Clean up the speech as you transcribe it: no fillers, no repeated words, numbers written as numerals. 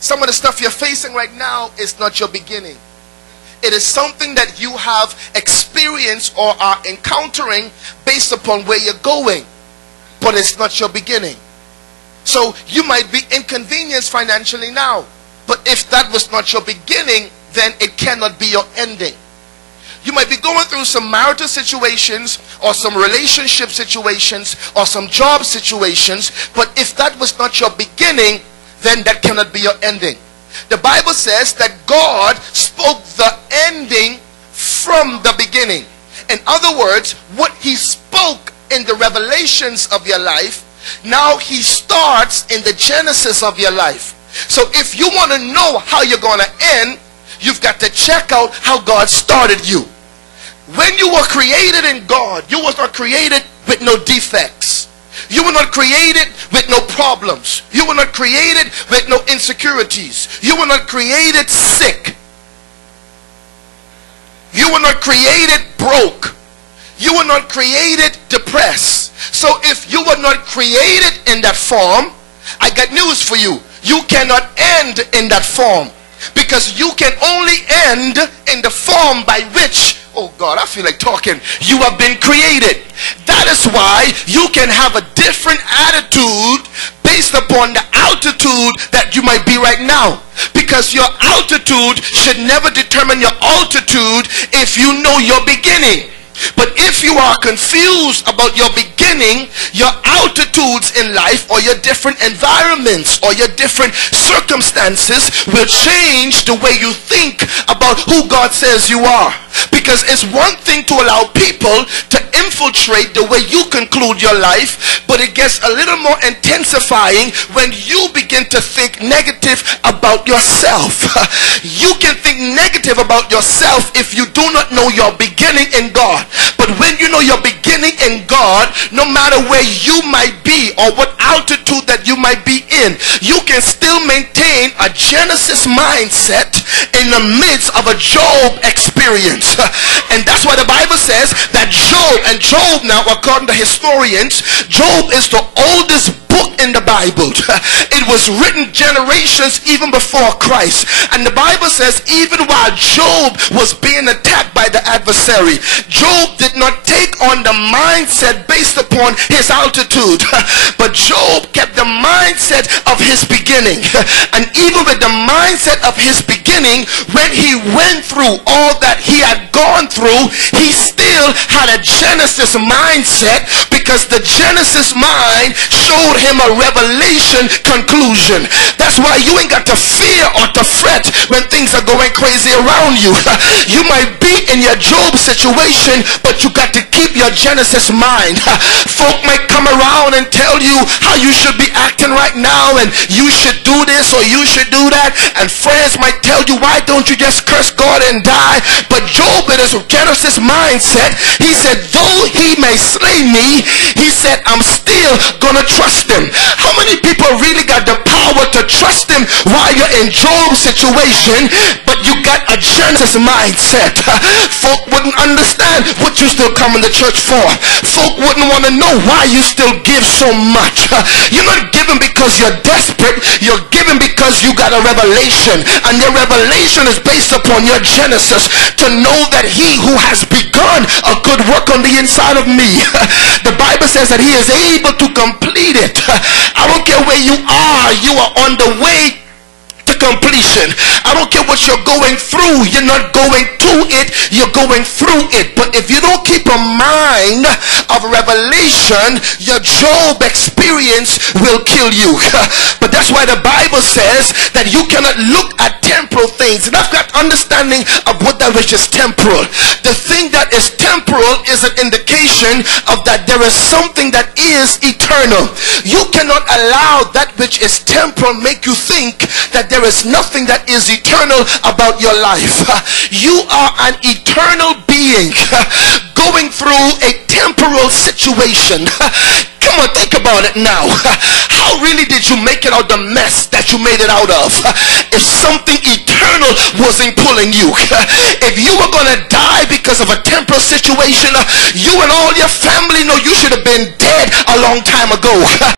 Some of the stuff you're facing right now is not your beginning. It is something that you have experienced or are encountering based upon where you're going, but it's not your beginning. So you might be inconvenienced financially now, but if that was not your beginning, then it cannot be your ending. You might be going through some marital situations or some relationship situations or some job situations, but if that was not your beginning, then that cannot be your ending. The Bible says that God spoke the ending from the beginning. In other words, what he spoke in the revelations of your life, now he starts in the genesis of your life. So if you want to know how you're going to end, you've got to check out how God started you. When you were created in God, you were not created with no defects. You were not created with no problems. You were not created with no insecurities. You were not created sick. You were not created broke. You were not created depressed. So if you were not created in that form, I got news for you. You cannot end in that form, because you can only end in the form by which, oh God, I feel like talking, you have been created. That is why you can have a different attitude based upon the altitude that you might be right now, because your altitude should never determine your altitude if you know your beginning. But if you are confused about your beginning, your altitudes in life or your different environments or your different circumstances will change the way you think about who God says you are. Because it's one thing to allow people to infiltrate the way you conclude your life, but it gets a little more intensifying when you begin to think negative about yourself. You can think negative about yourself if you do not know your beginning in God. But when you know your beginning in God, no matter where you might be or what altitude that you might be in, you can still maintain a Genesis mindset in the midst of a Job experience. And that's why the Bible says that Job now, according to historians, Job is the oldest book in the Bible. It was written generations even before Christ. And the Bible says even while Job was being attacked by the adversary, Job did not take on the mindset based upon his altitude, but Job kept the mindset of his beginning. And even with the mindset of his beginning, when he went through all that he had gone through, he still had a Genesis mindset, because the Genesis mind showed him a revelation conclusion. That's why you ain't got to fear or to fret when things are going crazy around you. You might be in your Job situation, but you got to keep your Genesis mind. Folk might come around and tell you how you should be acting right now, and you should do this or you should do that, and friends might tell you, why don't you just curse God and die? But Job, in his Genesis mindset, he said, though he may slay me, he said, I'm still gonna trust him. How many people really got the power to trust him while you're in Job's situation, but you got a Genesis mindset? Folk wouldn't understand what you still coming to church for. Folk wouldn't want to know why you still give so much. You're not giving because you're desperate. You're giving because you got a revelation, and your revelation is based upon your Genesis, to know that he who has begun a good work on the inside of me, the Bible says that he is able to complete it. I don't care where you are on the way to completion. I don't care what you're going through, you're not going to it, you're going through it. But if you don't keep a mind of revelation, your Job experience will kill you. But that's why the Bible says that you cannot look at temporal things. And I've got understanding of what that which is temporal. The thing that is temporal is an indication of that there is something that is eternal. You cannot allow that which is temporal make you think that there is nothing that is eternal about your life. You are an eternal being going through a temporal situation. Come on, think about it now. How really did you make it out the mess that you made it out of if something eternal wasn't pulling you? If you were going to die because of a temporal situation, you and all your family know you should have been dead a long time ago.